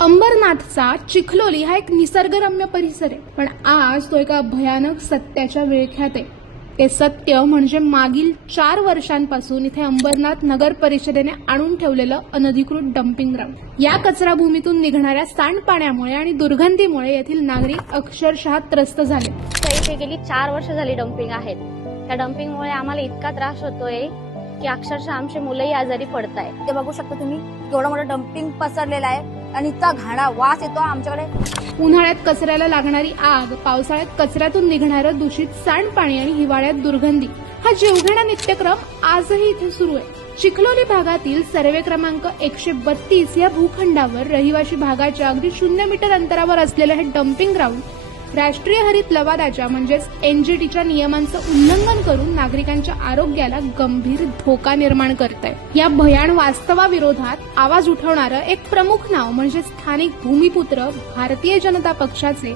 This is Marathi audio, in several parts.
अंबरनाथचा चिखलोली हा एक निसर्गरम्य परिसर आहे. पण आज तो एका भयानक सत्याच्या विळख्यात आहे. ते सत्य म्हणजे मागील चार वर्षांपासून इथे अंबरनाथ नगर परिषदेने आणून ठेवलेलं अनधिकृत डम्पिंग ग्राउंड. या कचराभूमीतून निघणाऱ्या सांडपाण्यामुळे आणि दुर्गंधीमुळे येथील नागरिक अक्षरशः त्रस्त झाले. तर इथे गेली चार वर्ष झाली डम्पिंग आहेत. त्या डम्पिंगमुळे आम्हाला इतका त्रास होतोय की अक्षरशः आमची मुलंही आजारी पडत आहेत ते बघू शकता तुम्ही केवढं मोठं डम्पिंग पसरलेलं आहे. आणि इतका घाणा वास येतो आमच्याकडे. उन्हाळ्यात कचऱ्याला लागणारी आग पावसाळ्यात कचऱ्यातून निघणारं दूषित सांडपाणी आणि हिवाळ्यात दुर्गंधी हा जीवघेणा नित्यक्रम आजही इथे सुरू आहे. चिखलोली भागातील सर्वे क्रमांक एकशे बत्तीस या भूखंडावर रहिवासी भागाच्या अगदी शून्य मीटर अंतरावर असलेलं हे डम्पिंग ग्राउंड राष्ट्रीय हरित लवादाच्या म्हणजेच एनजीटीच्या नियमांचं उल्लंघन करून नागरिकांच्या आरोग्याला गंभीर धोका निर्माण करत आहे या भयान वास्तवाविरोधात आवाज उठवणारं एक प्रमुख नाव म्हणजे स्थानिक भूमिपुत्र भारतीय जनता पक्षाचे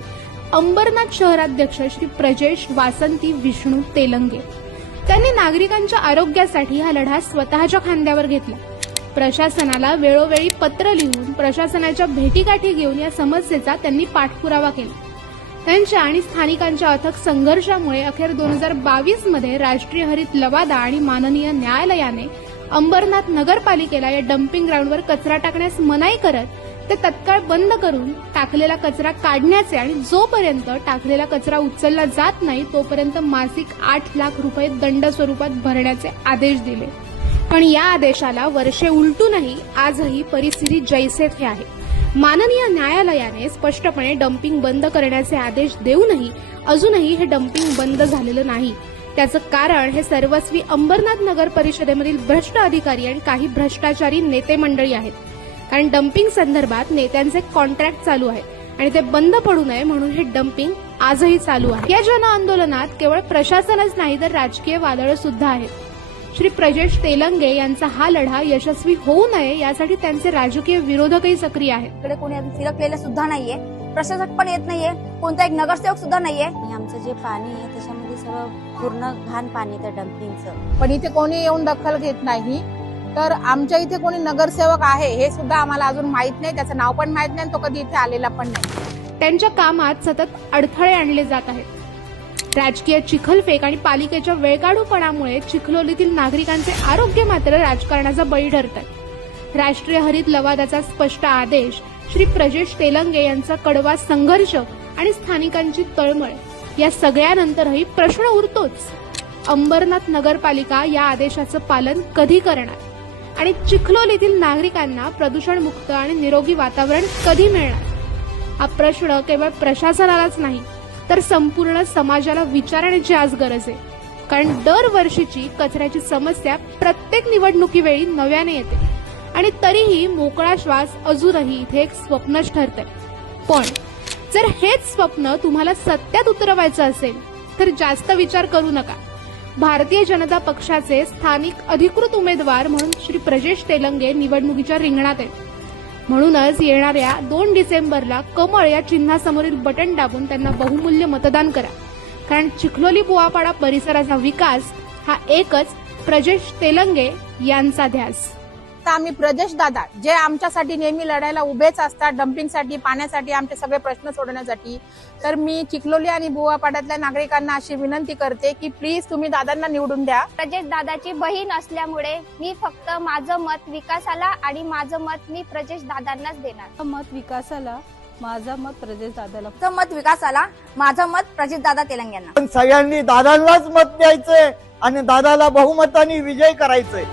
अंबरनाथ शहराध्यक्ष श्री प्रजेश वासंती विष्णू तेलंगे. त्यांनी नागरिकांच्या आरोग्यासाठी हा लढा स्वतःच्या खांद्यावर घेतला. प्रशासनाला वेळोवेळी पत्र लिहून प्रशासनाच्या भेटीगाठी घेऊन या समस्येचा त्यांनी पाठपुरावा केला. त्यांच्या आणि स्थानिकांच्या अथक संघर्षामुळे अखेर दोन हजार बावीसमध्ये राष्ट्रीय हरित लवादा आणि माननीय न्यायालयाने अंबरनाथ नगरपालिकेला या डम्पिंग ग्राउंडवर कचरा टाकण्यास मनाई करत ते तत्काळ बंद करून टाकलेला कचरा काढण्याचे आणि जोपर्यंत टाकलेला कचरा उचलला जात नाही तोपर्यंत मासिक आठ लाख रुपये दंड स्वरूपात भरण्याचे आदेश दिले. पण या आदेशाला वर्षे उलटूनही आजही परिस्थिती जैसे आहे. माननीय न्यायालयाने स्पष्टपणे डम्पिंग बंद करण्याचे आदेश देऊनही अजूनही हे डम्पिंग बंद झालेलं नाही. त्याचं कारण हे सर्वस्वी अंबरनाथ नगर परिषदेमधील भ्रष्ट अधिकारी आणि काही भ्रष्टाचारी नेते मंडळी आहेत. कारण डम्पिंग संदर्भात नेत्यांचे कॉन्ट्रॅक्ट चालू आहेत आणि ते बंद पडू नये म्हणून हे डम्पिंग आजही चालू आहे. या जन आंदोलनात केवळ प्रशासनच नाही तर राजकीय वादळ सुद्धा आहेत. श्री प्रजेश तेलंगे यांचा हा लढा यशस्वी होऊ नये यासाठी त्यांचे राजकीय विरोधकही सक्रिय आहेत. इकडे कोणी अजून फिरकलेलं सुद्धा नाहीये. प्रशासक पण येत नाहीये. कोणता एक नगरसेवक सुद्धा नाहीये. आमचं जे पाणी आहे त्याच्यामध्ये सगळं पूर्ण घाण पाणी त्या डम्पिंगचं पण इथे कोणी येऊन दखल घेत नाही. तर आमच्या इथे कोणी नगरसेवक आहे हे सुद्धा आम्हाला अजून माहीत नाही. त्याचं नाव पण माहीत नाही आणि तो कधी इथे आलेला पण नाही. त्यांच्या कामात सतत अडथळे आणले जात आहेत. राजकीय चिखलफेक आणि पालिकेच्या वेळकाढूपणामुळे चिखलोलीतील नागरिकांचे आरोग्य मात्र राजकारणाचा बळी ठरत आहे राष्ट्रीय हरित लवादाचा स्पष्ट आदेश श्री प्रजेश तेलंगे यांचा कडवा संघर्ष आणि स्थानिकांची तळमळ या सगळ्यानंतरही प्रश्न उरतोच. अंबरनाथ नगरपालिका या आदेशाचं पालन कधी करणार? आणि चिखलोलीतील नागरिकांना प्रदूषणमुक्त आणि निरोगी वातावरण कधी मिळणार? हा प्रश्न केवळ प्रशासनालाच नाही तर संपूर्ण समाजाला विचारण्याची आज गरज आहे. कारण दरवर्षीची कचऱ्याची समस्या प्रत्येक निवडणुकीवेळी नव्याने येते. आणि तरीही मोकळा श्वास अजूनही इथे एक स्वप्नच ठरत पण जर हेच स्वप्न तुम्हाला सत्यात उतरवायचं असेल तर जास्त विचार करू नका. भारतीय जनता पक्षाचे स्थानिक अधिकृत उमेदवार म्हणून श्री प्रजेश तेलंगे निवडणुकीच्या रिंगणात आहेत. म्हणूनच येणाऱ्या दोन डिसेंबरला कमळ या चिन्हासमोरील बटन दाबून त्यांना बहुमूल्य मतदान करा. कारण चिखलोली बुवापाडा परिसराचा विकास हा एकच प्रजेश तेलंगे यांचा ध्यास. तर आम्ही प्रदेश दादा जे आमच्यासाठी नेहमी लढायला उभेच असतात डम्पिंगसाठी पाण्यासाठी आमचे सगळे प्रश्न सोडवण्यासाठी तर मी चिखलोली आणि बुवापाड्यातल्या नागरिकांना अशी विनंती करते की प्लीज तुम्ही दादांना निवडून द्या. प्रजेश दादाची बहीण असल्यामुळे मी फक्त माझं मत विकासाला आणि माझं मत मी प्रजेश दादांनाच देणार. मत विकासाला माझा मत प्रदेश दादाला. तुमचं मत विकासाला माझं मत प्रजित दादा तेलंग्यांना पण सगळ्यांनी दादांनाच मत द्यायचंय आणि दादाला बहुमताने विजय करायचंय.